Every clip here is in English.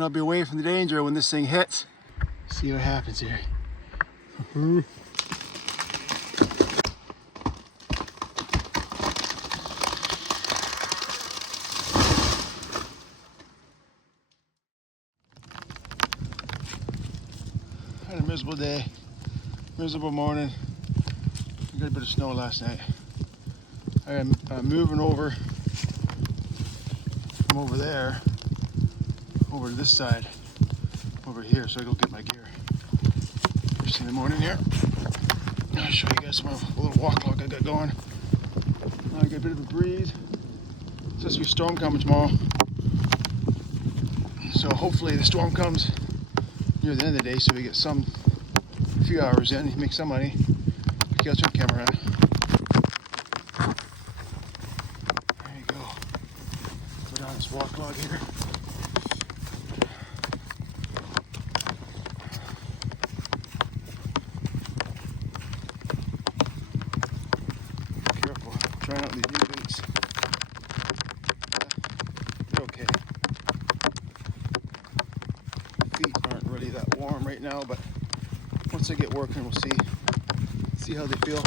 and I'll be away from the danger when this thing hits. See what happens here. Had a miserable day, miserable morning. Got a bit of snow last night. I'm moving over from over there over to this side over here, so I go get my gear first thing in the morning here. I'll show you guys a little walk log I got going. I got a bit of a breeze. It's supposed to be a storm coming tomorrow, so hopefully the storm comes near the end of the day, so we get a few hours in, make some money. Okay, I'll turn the camera around. There you go. Go down this walk log here. Careful, trying out these new boots. They're okay. Feet aren't really that warm right now, but once I get working, we'll see how they feel.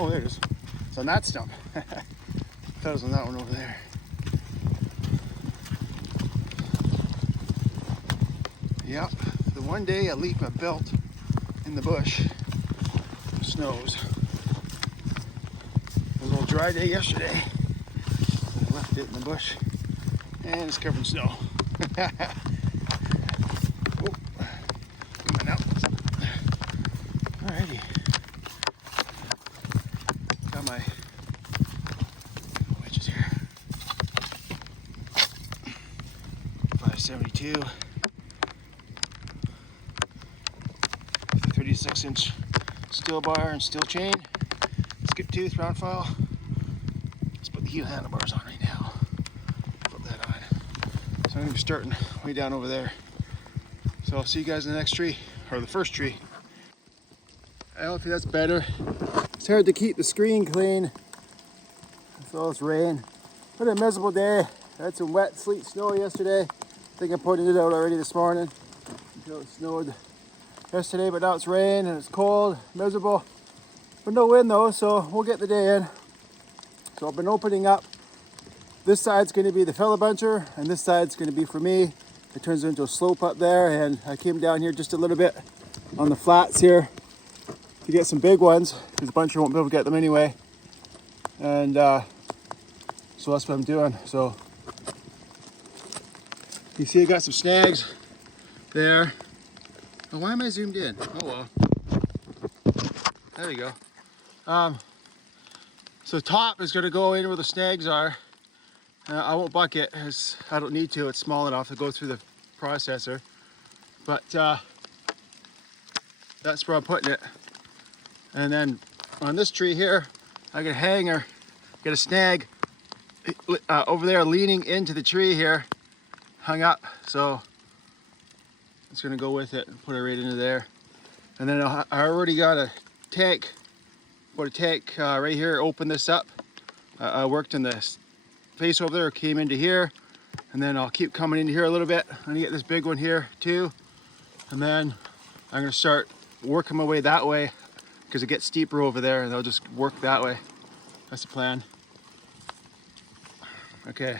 Oh, there it is. It's on that stump. I thought it was on that one over there. Yep, the one day I leave my belt in the bush, it snows. It was a little dry day yesterday. I left it in the bush and it's covered in snow. Oh, come on now. Alrighty. Got my wedges here. 572. 36-inch steel bar and steel chain. Skip tooth, round file. Let's put the heel handlebars on right now. Put that on. So I'm gonna be starting way down over there. So I'll see you guys in the next tree, or the first tree. I don't think that's better. It's hard to keep the screen clean with all this rain. What a miserable day. I had some wet sleet snow yesterday. I think I pointed it out already this morning. Until it snowed yesterday, but now it's rain and it's cold, miserable. But no wind though, so we'll get the day in. So I've been opening up. This side's gonna be the fella buncher and this side's gonna be for me. It turns into a slope up there, and I came down here just a little bit on the flats here to get some big ones, because the buncher won't be able to get them anyway. And so that's what I'm doing. So you see I got some snags there. Oh, why am I zoomed in? Oh well. There we go. So top is going to go in where the snags are. I won't bucket as I don't need to. It's small enough to go through the processor. But that's where I'm putting it. And then on this tree here, I got a hanger, got a snag over there leaning into the tree here, hung up. So it's gonna go with it and put it right into there. And then I already got a tank. Put a tank right here, open this up. I worked in this face over there, came into here, and then I'll keep coming into here a little bit. I'm gonna get this big one here too. And then I'm gonna start working my way that way, because it gets steeper over there, and I'll just work that way. That's the plan. Okay.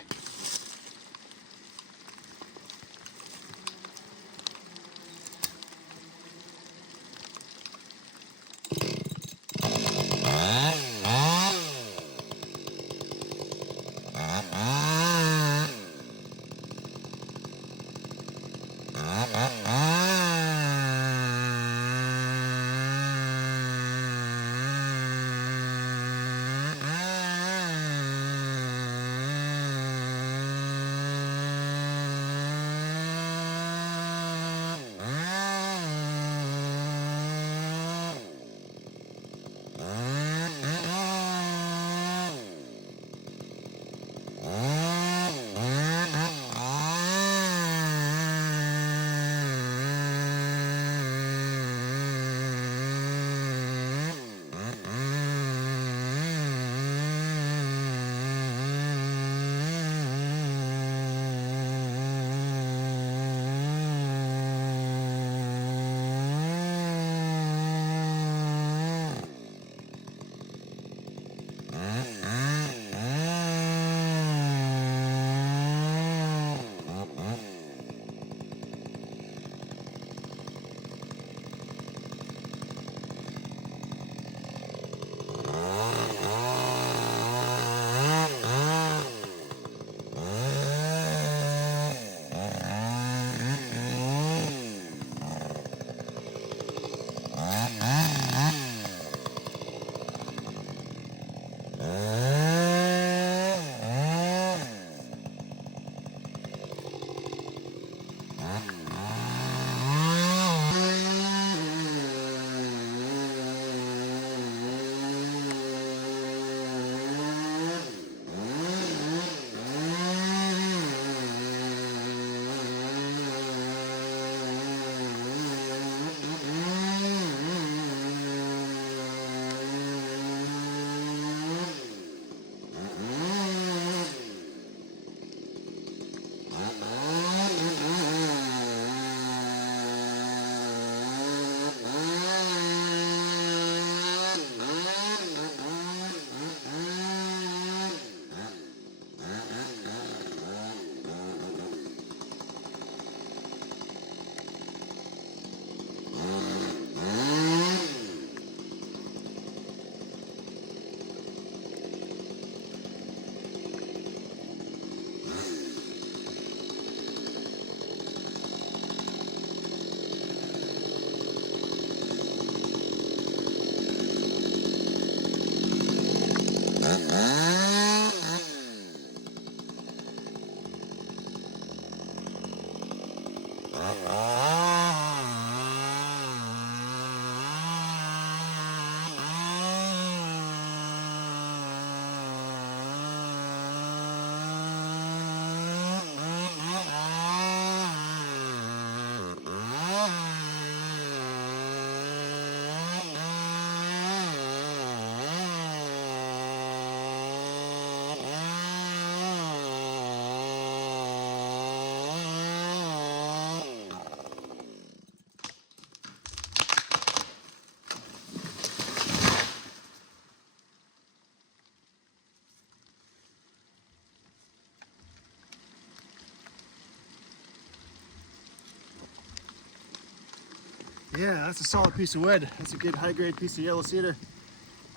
Yeah, that's a solid piece of wood. That's a good high-grade piece of yellow cedar.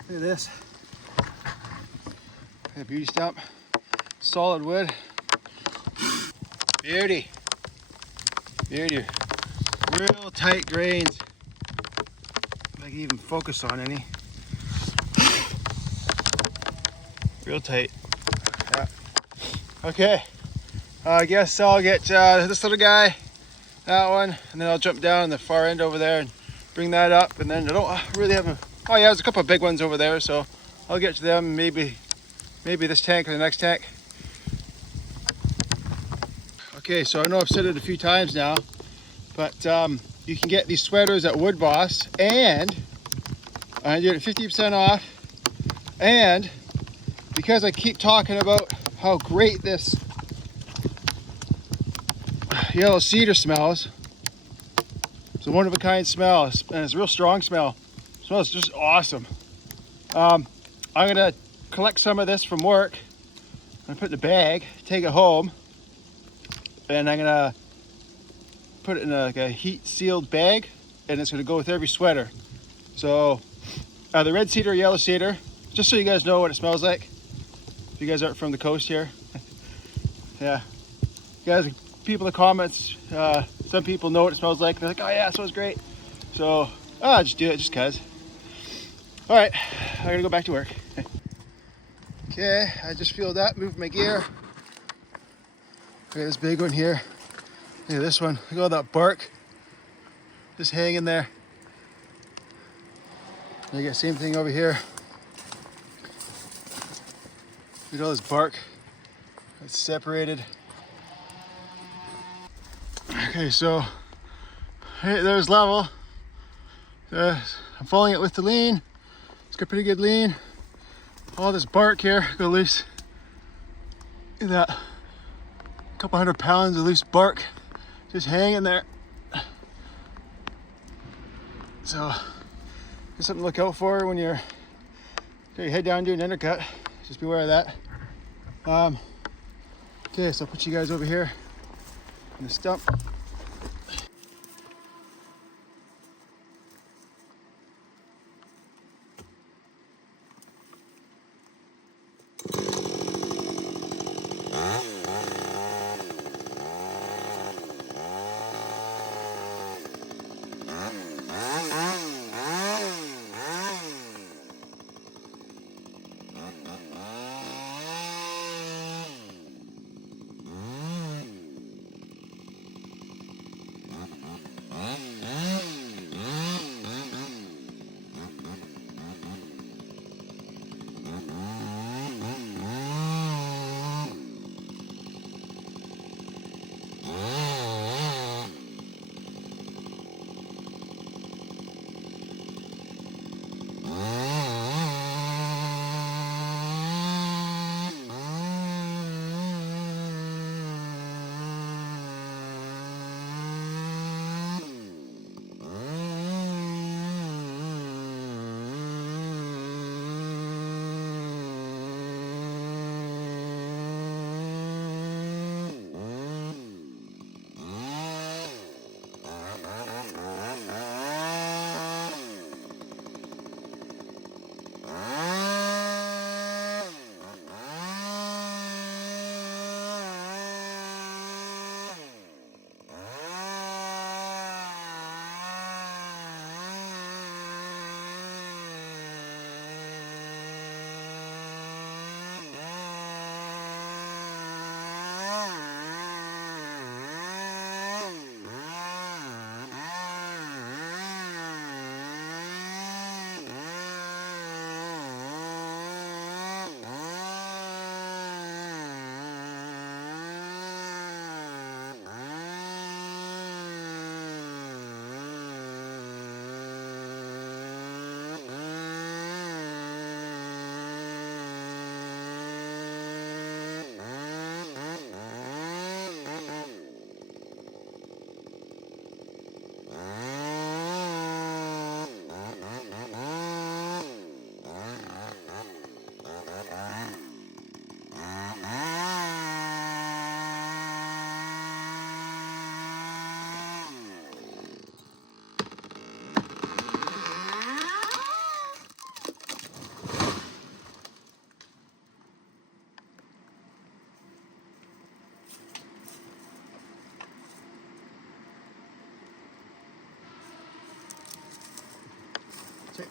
Look at this. A beauty stump. Solid wood. Beauty. Beauty. Real tight grains. If I can even focus on any. Real tight. Yeah. Okay. I guess I'll get this little guy, that one, and then I'll jump down the far end over there and bring that up. And then I don't really have a. Oh yeah, there's a couple of big ones over there, so I'll get to them. Maybe this tank or the next tank. Okay, so I know I've said it a few times now, but you can get these sweaters at Wood Boss, and I did it 50% off. And because I keep talking about how great this yellow cedar smells, it's a one-of-a-kind smell, and it's a real strong smell. It smells just awesome. I'm gonna collect some of this from work. I'm gonna put it in a bag, take it home, and I'm gonna put it in a heat-sealed bag, and it's gonna go with every sweater. So the red cedar, yellow cedar, just so you guys know what it smells like. If you guys aren't from the coast here, yeah, you guys, people in the comments, some people know what it smells like. They're like, oh yeah, it smells great. So just do it, just cause. All right, I gotta go back to work. Okay, I just filled up, moved my gear. Look at this big one here. Look at this one. Look at all that bark just hanging there. And you get the same thing over here. Look at all this bark that's separated. Okay, so there's level. I'm following it with the lean. It's got pretty good lean. All this bark here go loose. Look at that. A couple 100 pounds of loose bark just hanging there. So just something to look out for when you're got your head down doing an undercut. Just be aware of that. Okay, so I'll put you guys over here in the stump.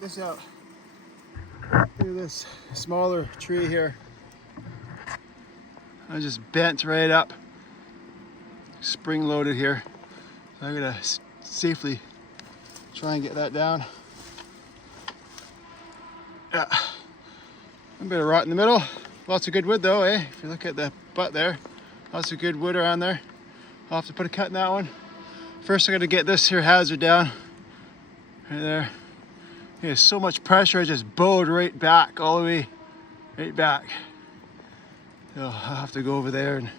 this out. Look at this smaller tree here. I just bent right up, spring loaded here. So I'm gonna safely try and get that down. Yeah, a bit of rot in the middle. Lots of good wood though, eh? If you look at the butt there, lots of good wood around there. I'll have to put a cut in that one. First I gotta get this here hazard down, right there. There's so much pressure, I just bowed right back, all the way, right back. So I'll have to go over there and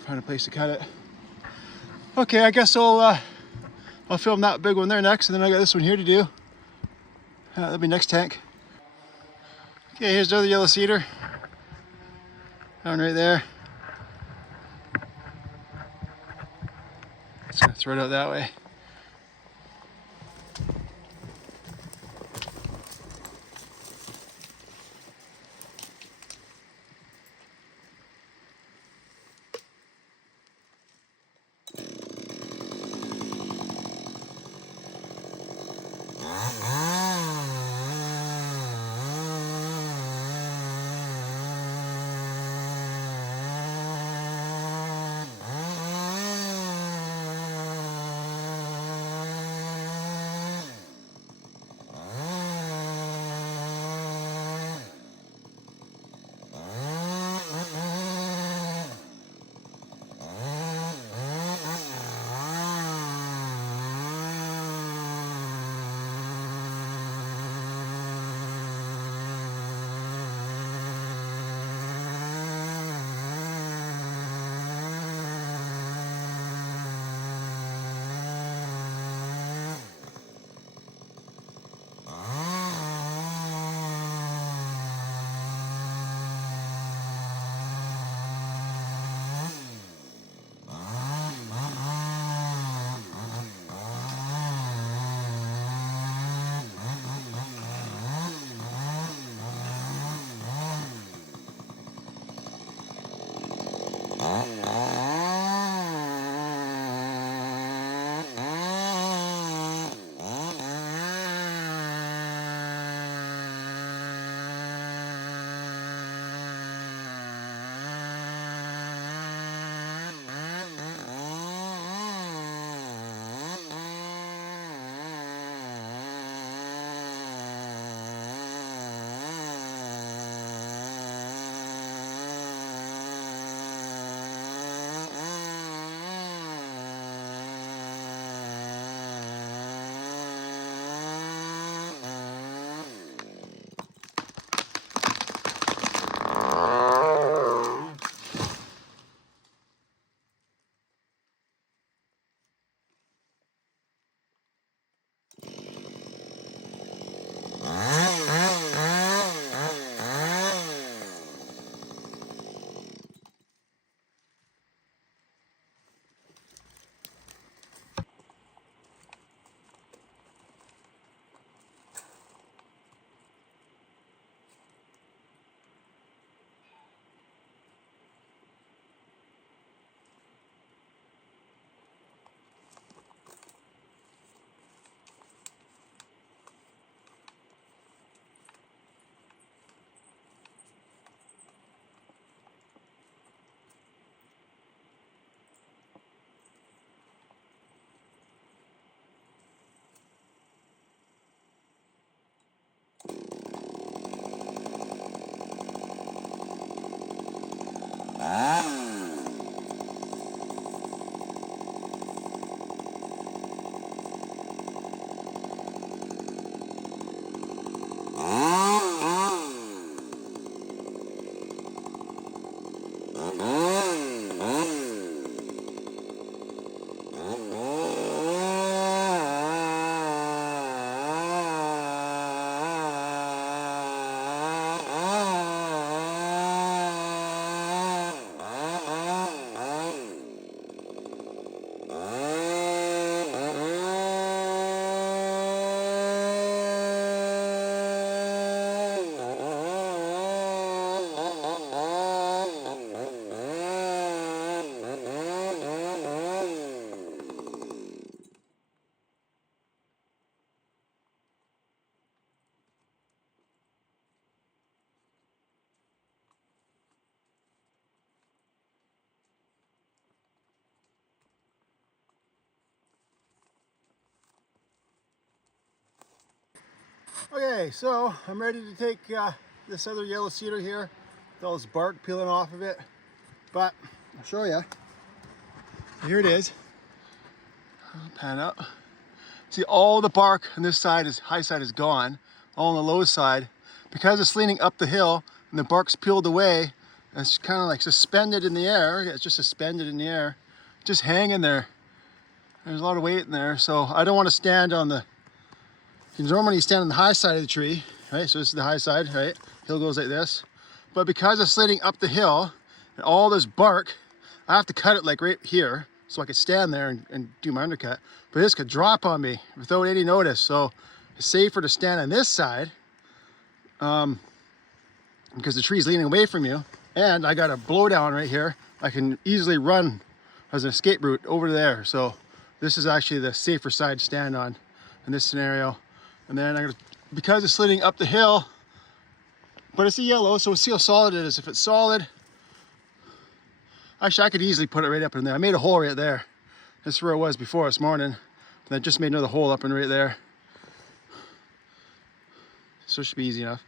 find a place to cut it. Okay, I guess I'll film that big one there next, and then I got this one here to do. That'll be next tank. Okay, here's the other yellow cedar. Down right there. Just gonna throw it out that way. Okay, so I'm ready to take this other yellow cedar here with all this bark peeling off of it, but I'll show you. Here it is. I'll pan up. See, all the bark on this side, high side, is gone. All on the low side, because it's leaning up the hill and the bark's peeled away. And it's kind of like suspended in the air. It's just suspended in the air, just hanging there. There's a lot of weight in there, so I don't want to stand on the. You normally stand on the high side of the tree, right? So this is the high side, right? Hill goes like this. But because it's sliding up the hill and all this bark, I have to cut it like right here so I could stand there and do my undercut. But this could drop on me without any notice. So it's safer to stand on this side because the tree's leaning away from you. And I got a blowdown right here. I can easily run as an escape route over there. So this is actually the safer side to stand on in this scenario. And then I'm gonna, because it's sliding up the hill, but it's a yellow, so we'll see how solid it is. If it's solid, actually I could easily put it right up in there. I made a hole right there. This is where it was before this morning. And I just made another hole up in right there. So it should be easy enough.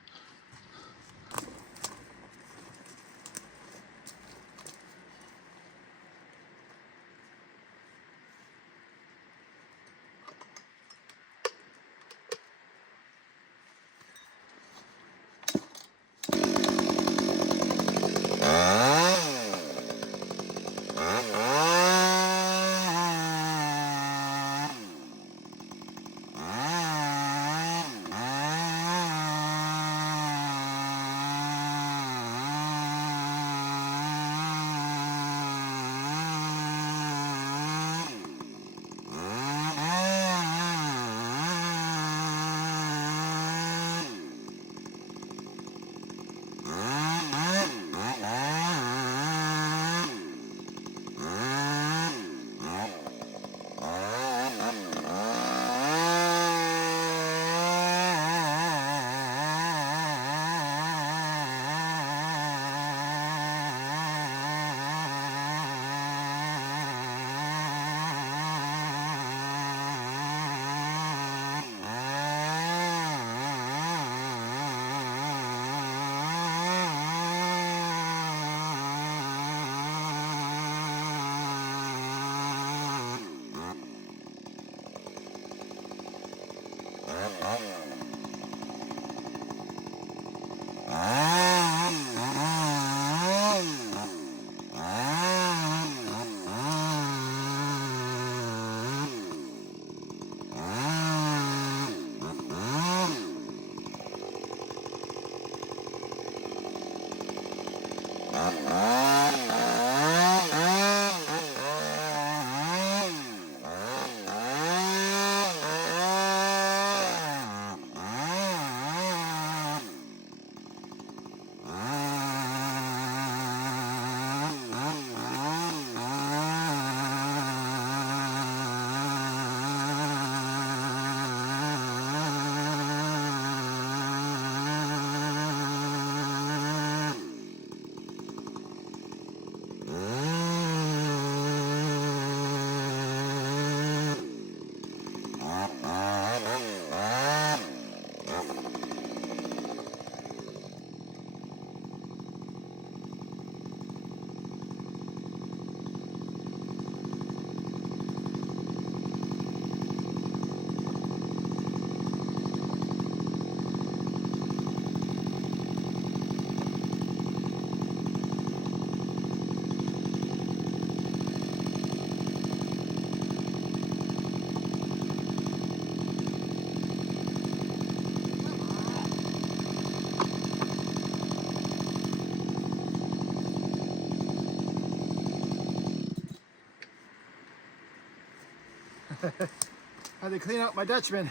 Had to clean out my Dutchman.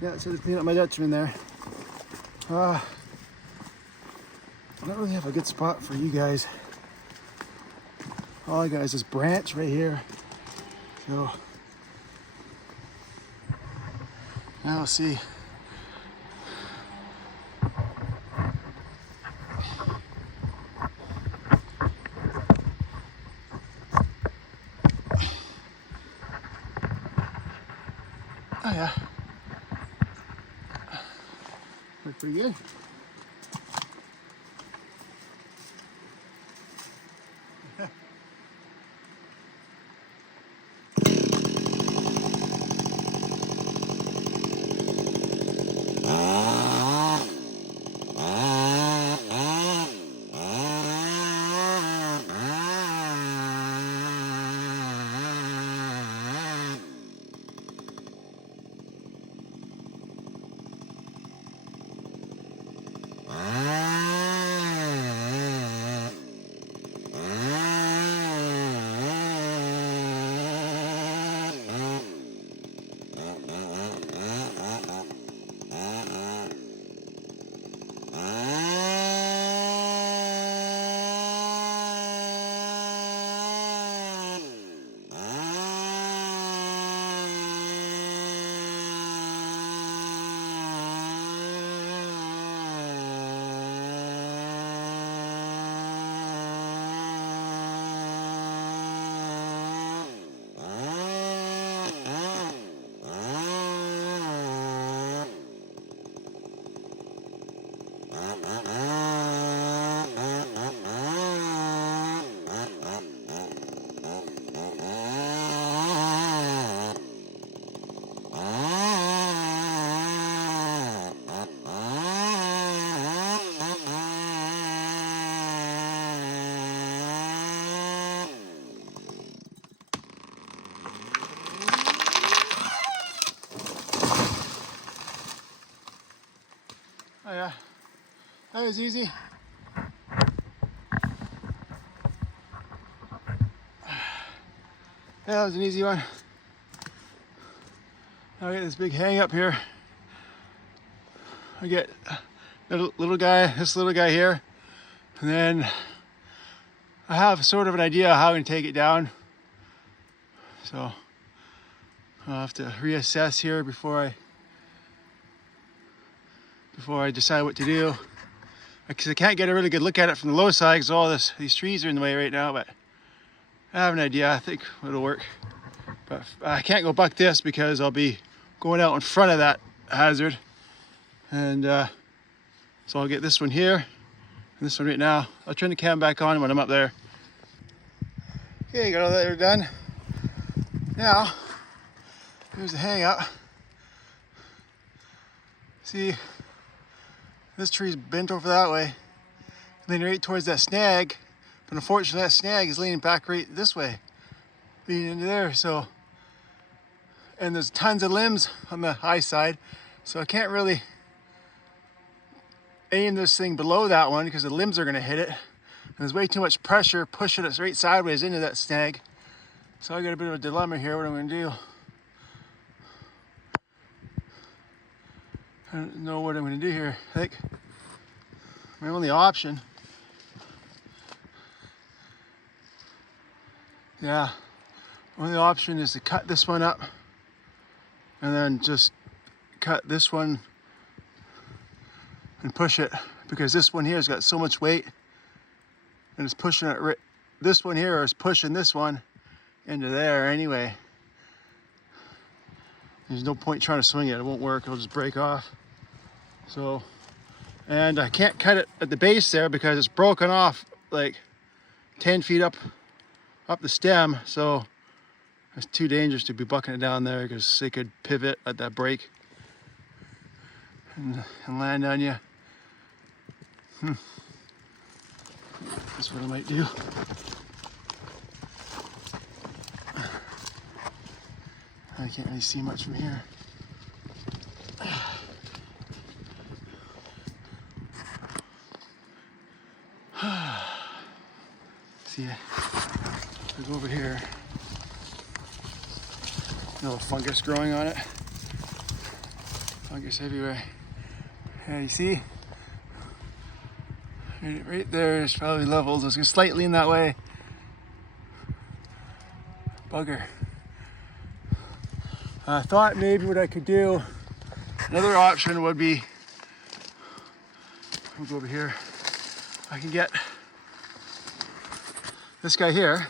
Yeah, it says clean out my Dutchman there. I don't really have a good spot for you guys. All I got is this branch right here. So now we'll see. Oh yeah. That's pretty good. Oh yeah, that was easy. Yeah, that was an easy one. Now I get this big hang up here. I get little guy, this little guy here, and then I have sort of an idea how I'm going to take it down. So I'll have to reassess here before I decide what to do. Because I can't get a really good look at it from the low side because all these trees are in the way right now, but I have an idea. I think it'll work. But I can't go buck this because I'll be going out in front of that hazard. And so I'll get this one here and this one right now. I'll turn the cam back on when I'm up there. Okay, got all that done. Now, here's the hang up. See, this tree's bent over that way, leaning right towards that snag, but unfortunately that snag is leaning back right this way, leaning into there, so, and there's tons of limbs on the high side, so I can't really aim this thing below that one because the limbs are gonna hit it, and there's way too much pressure pushing it right sideways into that snag, so I got a bit of a dilemma here, what I'm gonna do. I don't know what I'm going to do here. I think my only option, is to cut this one up and then just cut this one and push it, because this one here has got so much weight and it's pushing it right. This one here is pushing this one into there anyway. There's no point trying to swing it. It won't work. It'll just break off. So, and I can't cut it at the base there because it's broken off like 10 feet up the stem. So it's too dangerous to be bucking it down there because they could pivot at that break and land on you. That's what I might do. I can't really see much from here. See, if I go over here, a little fungus growing on it. Fungus everywhere. Yeah, you see? Right there is probably levels. I was going to slightly in that way. Bugger. I thought maybe what I could do, another option would be, I'll go over here. I can get this guy here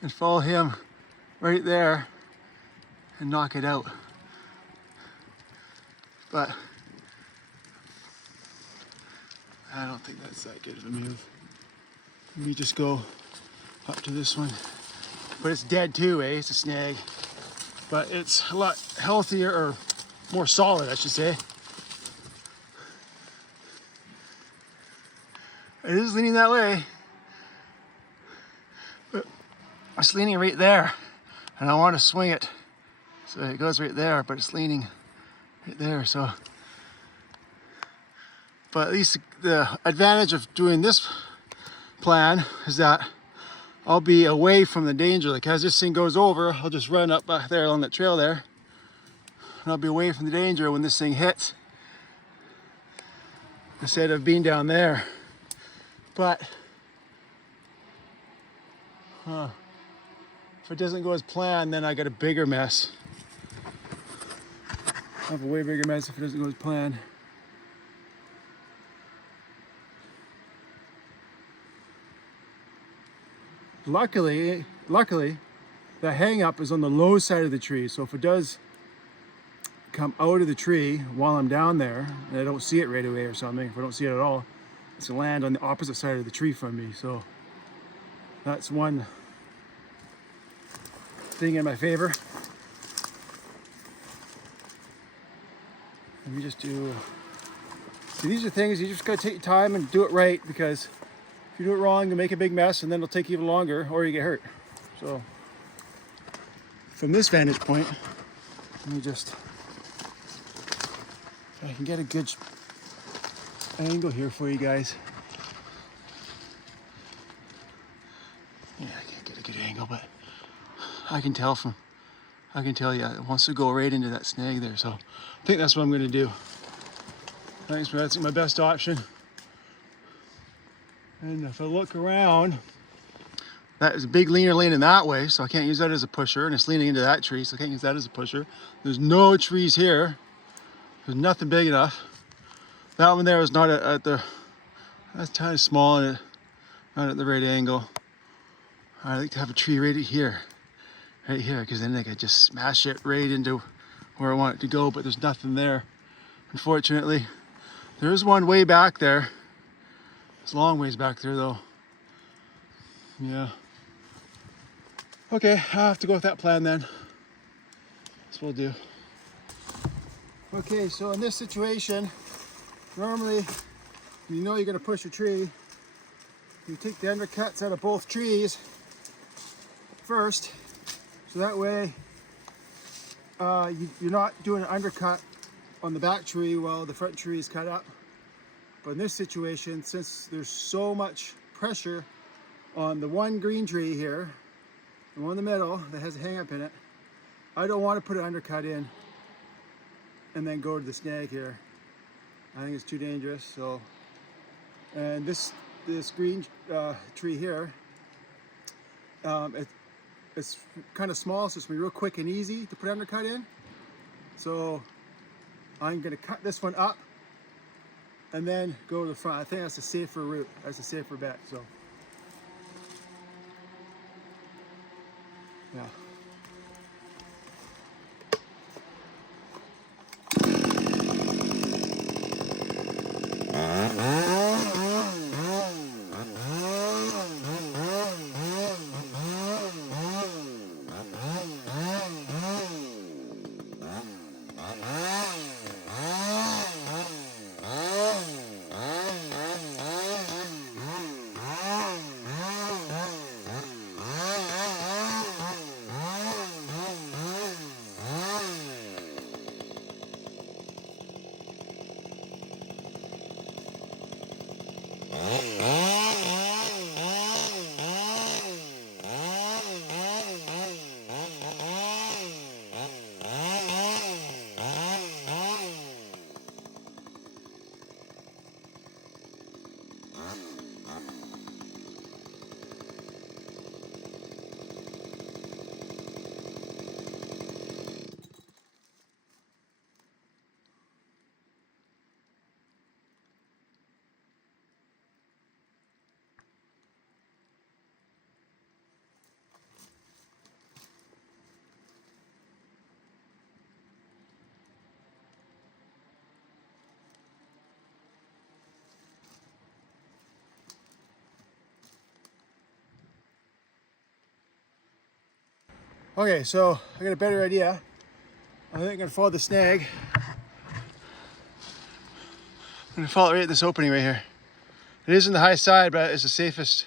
and follow him right there and knock it out. But I don't think that's that good of a move. Let me just go up to this one. But it's dead too, eh? It's a snag. But it's a lot healthier, or more solid, I should say. It is leaning that way. But it's leaning right there. And I want to swing it. So it goes right there, but it's leaning right there, so. But at least the advantage of doing this plan is that I'll be away from the danger. Like as this thing goes over, I'll just run up back there along that trail there. And I'll be away from the danger when this thing hits, instead of being down there. But if it doesn't go as planned, then I got a bigger mess. I have a way bigger mess if it doesn't go as planned. Luckily, the hang up is on the low side of the tree. So if it does come out of the tree while I'm down there, and I don't see it right away or something, if I don't see it at all, it's gonna land on the opposite side of the tree from me. So that's one thing in my favor. Let me just do, see, these are things you just gotta take your time and do it right, because if you do it wrong, you make a big mess and then it'll take even longer, or you get hurt. So from this vantage point, let me just, I can get a good angle here for you guys. Yeah, I can't get a good angle, but I can tell you it wants to go right into that snag there. So I think that's what I'm gonna do. Thanks, that's my best option. And if I look around, that is a big leaner leaning that way, so I can't use that as a pusher, and it's leaning into that tree, so I can't use that as a pusher. There's no trees here. There's nothing big enough. That one there is not at the, that's kind of small and not at the right angle. I like to have a tree right here, because then I could just smash it right into where I want it to go, but there's nothing there, unfortunately. There is one way back there. It's a long ways back there though. Yeah. Okay, I'll have to go with that plan then. That's what we'll do. Okay, so in this situation, normally, you know you're gonna push a tree, you take the undercuts out of both trees first, so that way you're not doing an undercut on the back tree while the front tree is cut up. But in this situation, since there's so much pressure on the one green tree here, the one in the middle that has a hang up in it, I don't want to put an undercut in and then go to the snag here. I think it's too dangerous. So, and this green tree here, it's kind of small, so it's gonna be real quick and easy to put undercut in. So I'm gonna cut this one up and then go to the front. I think that's a safer route. That's a safer bet. So yeah. Okay, so I got a better idea. I think I'm gonna follow the snag. I'm gonna follow it right at this opening right here. It is on the high side, but it's the safest.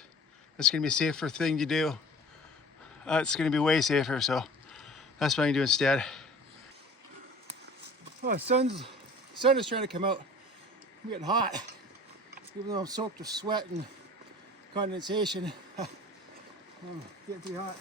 It's gonna be a safer thing to do. It's gonna be way safer, so that's what I'm gonna do instead. Oh, the sun is trying to come out. I'm getting hot. Even though I'm soaked with sweat and condensation, I'm getting pretty hot.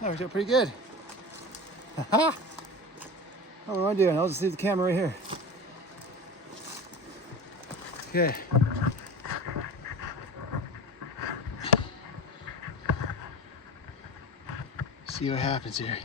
That worked out pretty good. Ha! What am I doing? I'll just leave the camera right here. Okay. See what happens here.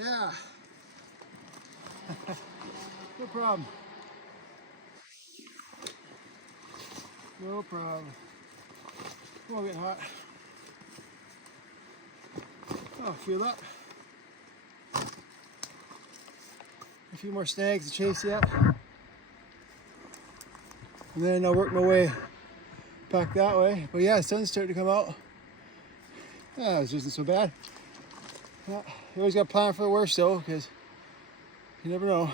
Yeah. No problem. No problem. Oh, I'm getting hot. Oh, fuel up. A few more snags to chase yet. And then I'll work my way back that way. But yeah, the sun's starting to come out. Yeah, it isn't so bad. Yeah, you always got to plan for the worst though, because you never know.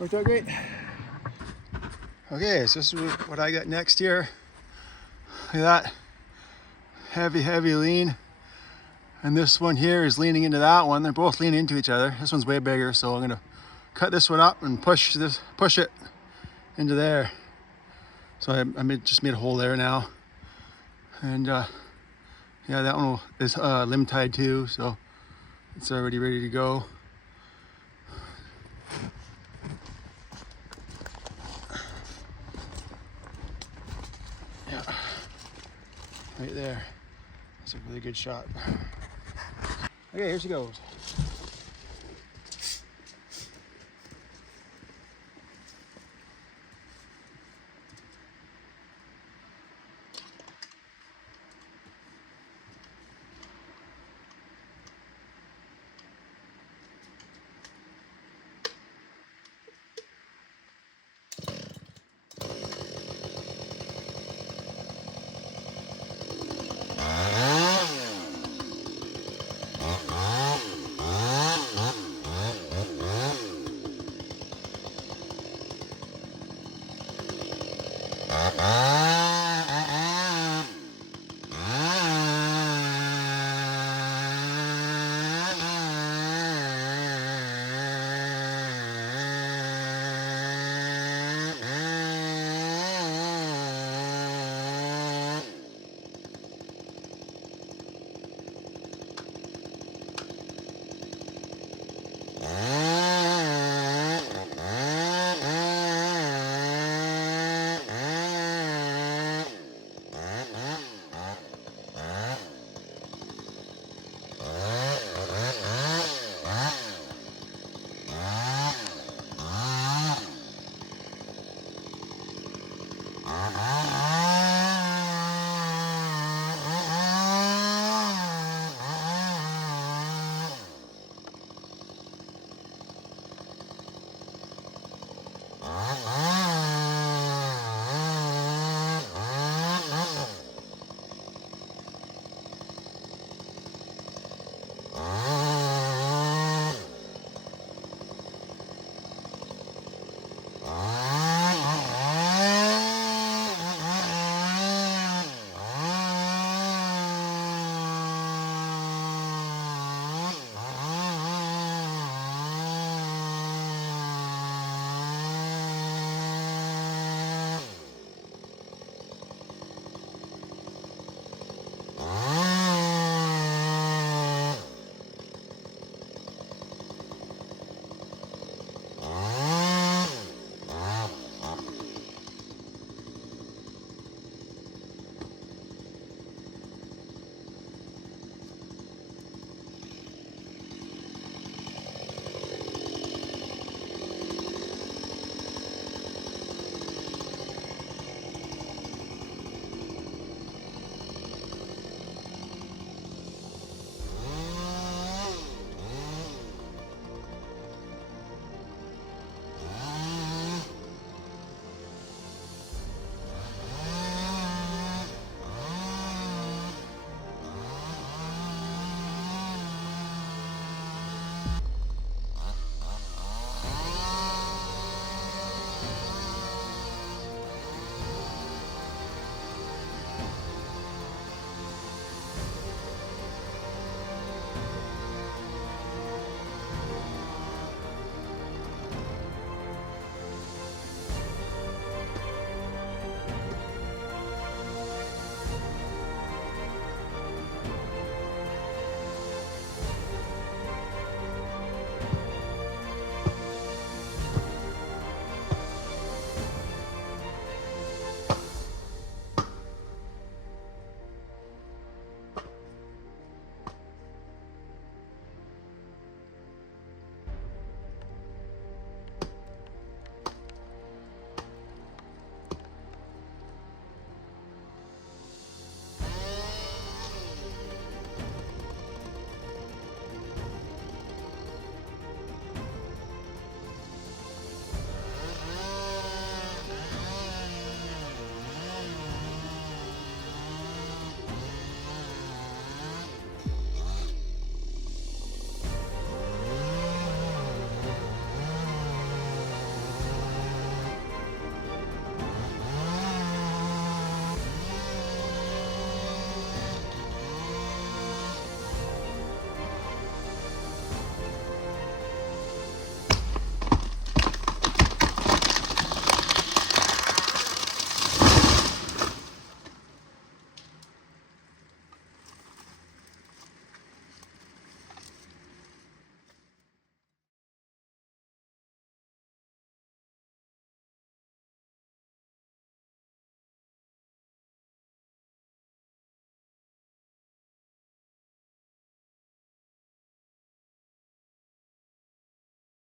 Worked out great. Okay, so this is what I got next here. Look at that. Heavy lean. And this one here is leaning into that one. They're both leaning into each other. This one's way bigger, so I'm gonna cut this one up and push it into there. So I just made a hole there now. And yeah, that one is limb tied too, so it's already ready to go. right there. That's a really good shot. Okay, here she goes. Ah.